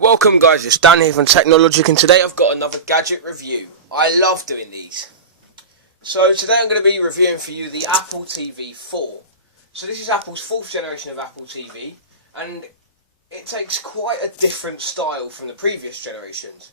Welcome guys, it's Dan here from Technologic, and today I've got another gadget review. I love doing these. So today I'm going to be reviewing for you the Apple TV 4. So this is Apple's 4th generation of Apple TV, and it takes quite a different style from the previous generations.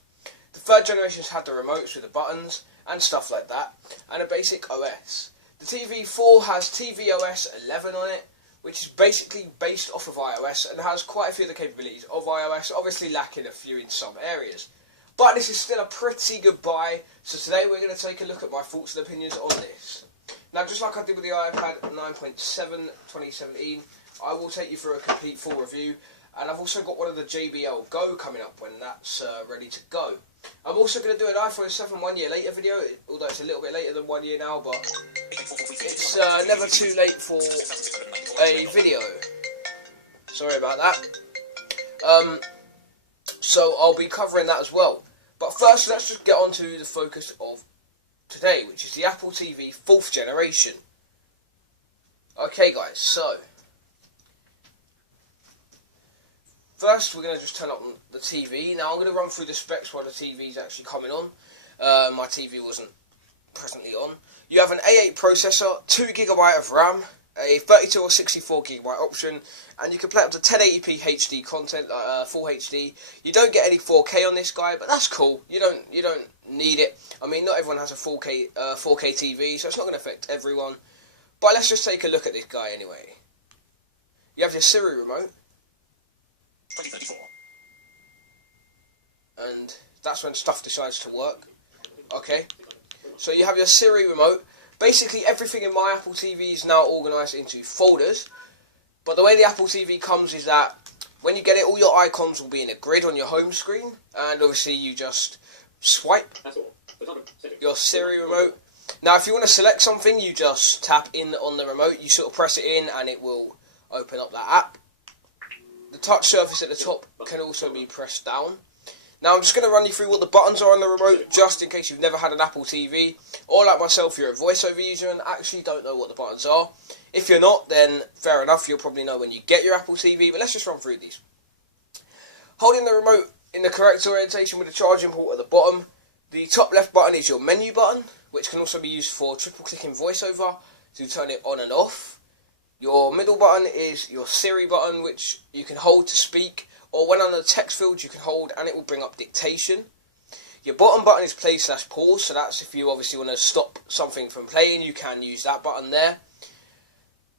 The 3rd generation's had the remotes with the buttons and stuff like that, and a basic OS. The TV 4 has tvOS 11 on it, which is basically based off of iOS and has quite a few of the capabilities of iOS, obviously lacking a few in some areas. But this is still a pretty good buy, so today we're going to take a look at my thoughts and opinions on this. Now, just like I did with the iPad 9.7 2017, I will take you through a complete full review, and I've also got one of the JBL Go coming up when that's ready to go. I'm also going to do an iPhone 7 1 year later video, although it's a little bit later than 1 year now, but it's never too late for a video. Sorry about that. So I'll be covering that as well. But first, let's just get on to the focus of today, which is the Apple TV 4th generation. Okay guys, so first we're going to just turn up the TV. Now I'm going to run through the specs while the TV is actually coming on. My TV wasn't presently on. You have an A8 processor, 2GB of RAM, a 32 or 64GB option, and you can play up to 1080p HD content, full HD. You don't get any 4K on this guy, but that's cool. You don't need it. I mean, not everyone has a 4K TV, so it's not going to affect everyone. But let's just take a look at this guy anyway. You have your Siri remote, 2034. and that's when stuff decides to work. Okay, so you have your Siri remote. Basically everything in my Apple TV is now organised into folders, but the way the Apple TV comes is that when you get it, all your icons will be in a grid on your home screen, and obviously you just swipe your Siri remote. Now if you want to select something, you just tap in on the remote, you sort of press it in and it will open up that app. The touch surface at the top can also be pressed down. Now I'm just going to run you through what the buttons are on the remote, just in case you've never had an Apple TV, or like myself, you're a voiceover user and actually don't know what the buttons are. If you're not, then fair enough, you'll probably know when you get your Apple TV, but let's just run through these. Holding the remote in the correct orientation with the charging port at the bottom, the top left button is your menu button, which can also be used for triple clicking voiceover to turn it on and off. Your middle button is your Siri button, which you can hold to speak, or when on the text field you can hold and it will bring up dictation. Your bottom button is play/pause, so that's if you obviously want to stop something from playing, you can use that button there.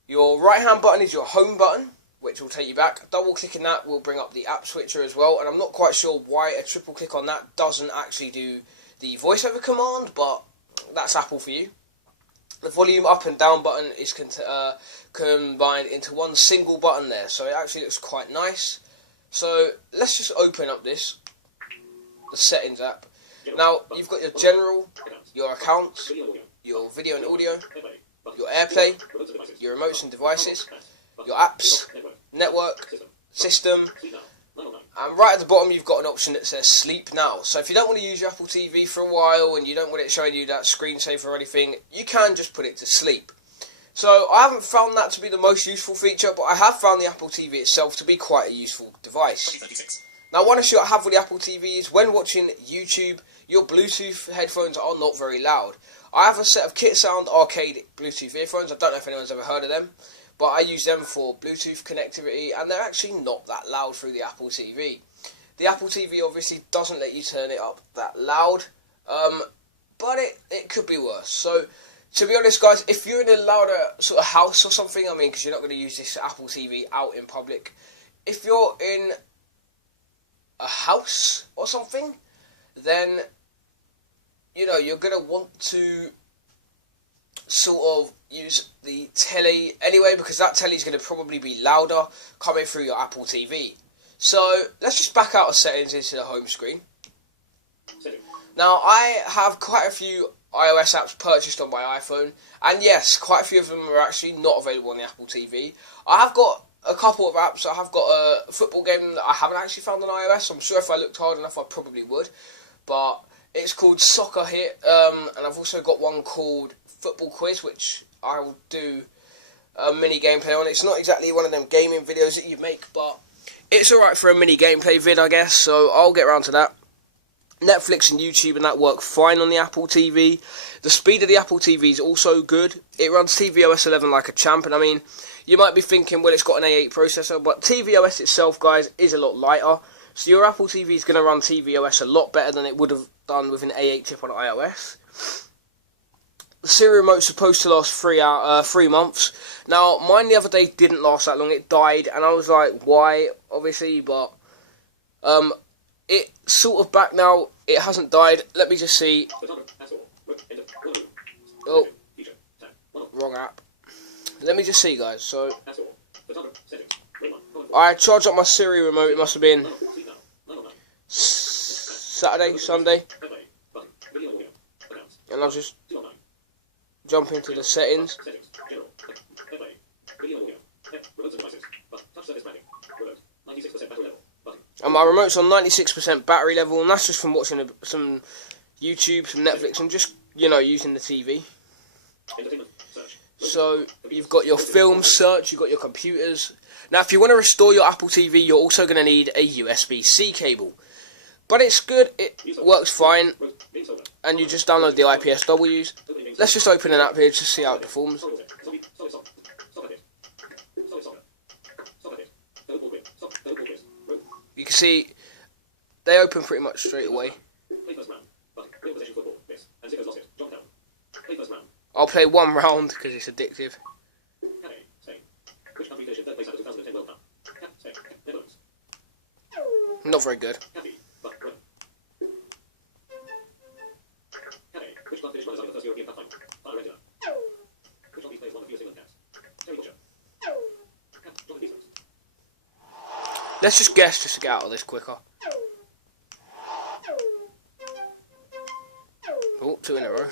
Your right hand button is your home button, which will take you back. Double clicking that will bring up the app switcher as well, and I'm not quite sure why a triple click on that doesn't actually do the voiceover command, but that's Apple for you. The volume up and down button is combined into one single button there, so it actually looks quite nice. So let's just open up the settings app. Now you've got your general, your accounts, your video and audio, your AirPlay, your remotes and devices, your apps, network, system, and right at the bottom you've got an option that says sleep now. So if you don't want to use your Apple TV for a while and you don't want it showing you that screensaver or anything, you can just put it to sleep. So I haven't found that to be the most useful feature, but I have found the Apple TV itself to be quite a useful device. Now one issue I have with the Apple TV is when watching YouTube, your Bluetooth headphones are not very loud. I have a set of KitSound Arcade Bluetooth earphones. I don't know if anyone's ever heard of them, but I use them for Bluetooth connectivity, and they're actually not that loud through the Apple TV. The Apple TV obviously doesn't let you turn it up that loud, but it could be worse. So to be honest guys, if you're in a louder sort of house or something, I mean, because you're not going to use this Apple TV out in public, if you're in a house or something, then you know you're going to want to sort of use the telly anyway, because that telly is going to probably be louder coming through your Apple TV. So let's just back out of settings into the home screen. Now I have quite a few iOS apps purchased on my iPhone, and yes, quite a few of them are actually not available on the Apple TV. I have got a couple of apps. I have got a football game that I haven't actually found on iOS. I'm sure if I looked hard enough I probably would, but it's called Soccer Hit, and I've also got one called Football Quiz, which I will do a mini gameplay on. It's not exactly one of them gaming videos that you make, but it's alright for a mini gameplay vid, I guess, so I'll get around to that. Netflix and YouTube and that work fine on the Apple TV. The speed of the Apple TV is also good. It runs tvOS 11 like a champ, and I mean, you might be thinking, well, it's got an A8 processor, but tvOS itself, guys, is a lot lighter. So your Apple TV is going to run tvOS a lot better than it would have done with an A8 chip on iOS. The Siri remote's supposed to last 3 months. Now, mine the other day didn't last that long. It died, and I was like, why? Obviously, but it's sort of back now. It hasn't died. Let me just see. Oh, wrong app. Let me just see, guys. So, I charged up my Siri remote. It must have been Saturday, Sunday, and I'll just jump into the settings. And my remote's on 96% battery level, and that's just from watching some YouTube, some Netflix, and just, you know, using the TV. So, you've got your film search, you've got your computers. Now, if you want to restore your Apple TV, you're also going to need a USB-C cable. But it's good, it works fine, and you just download the IPSWs. Let's just open an app here to see how it performs. You can see they open pretty much straight away. I'll play one round because it's addictive. Not very good. Let's just guess just to get out of this quicker. Oh, 2 in a row.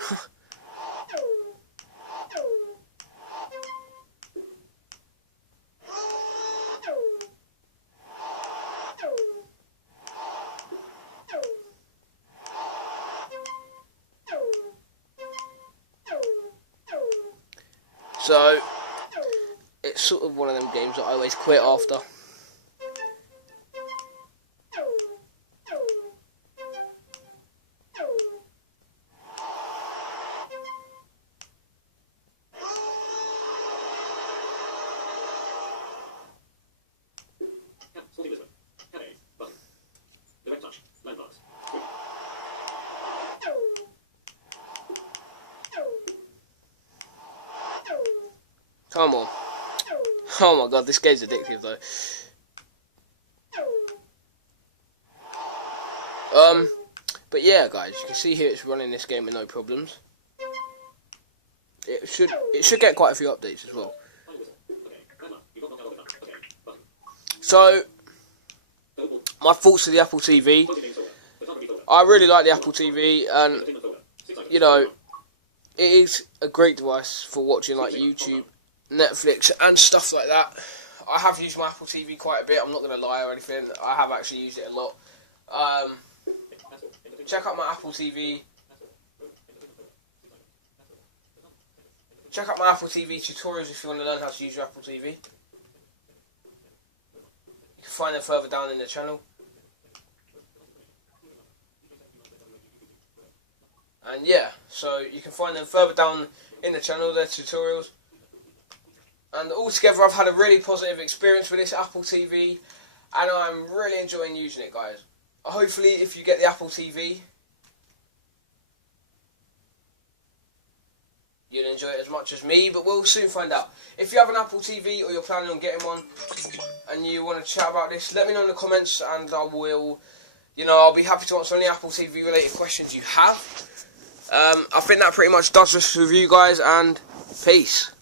So, it's sort of one of them games that I always quit after. Come on. Oh my god, this game's addictive though. But yeah, guys, you can see here it's running this game with no problems. It should get quite a few updates as well. So, my thoughts to the Apple TV. I really like the Apple TV, and you know, it is a great device for watching like YouTube, Netflix and stuff like that. I have used my Apple TV quite a bit, I'm not going to lie or anything. I have actually used it a lot. Check out my Apple TV. Check out my Apple TV tutorials if you want to learn how to use your Apple TV. You can find them further down in the channel. And yeah, so you can find them further down in the channel, their tutorials. And altogether, I've had a really positive experience with this Apple TV, and I'm really enjoying using it, guys. Hopefully, if you get the Apple TV, you'll enjoy it as much as me, but we'll soon find out. If you have an Apple TV or you're planning on getting one, and you want to chat about this, let me know in the comments, and I will, I'll be happy to answer any Apple TV related questions you have. I think that pretty much does this review, guys, and peace.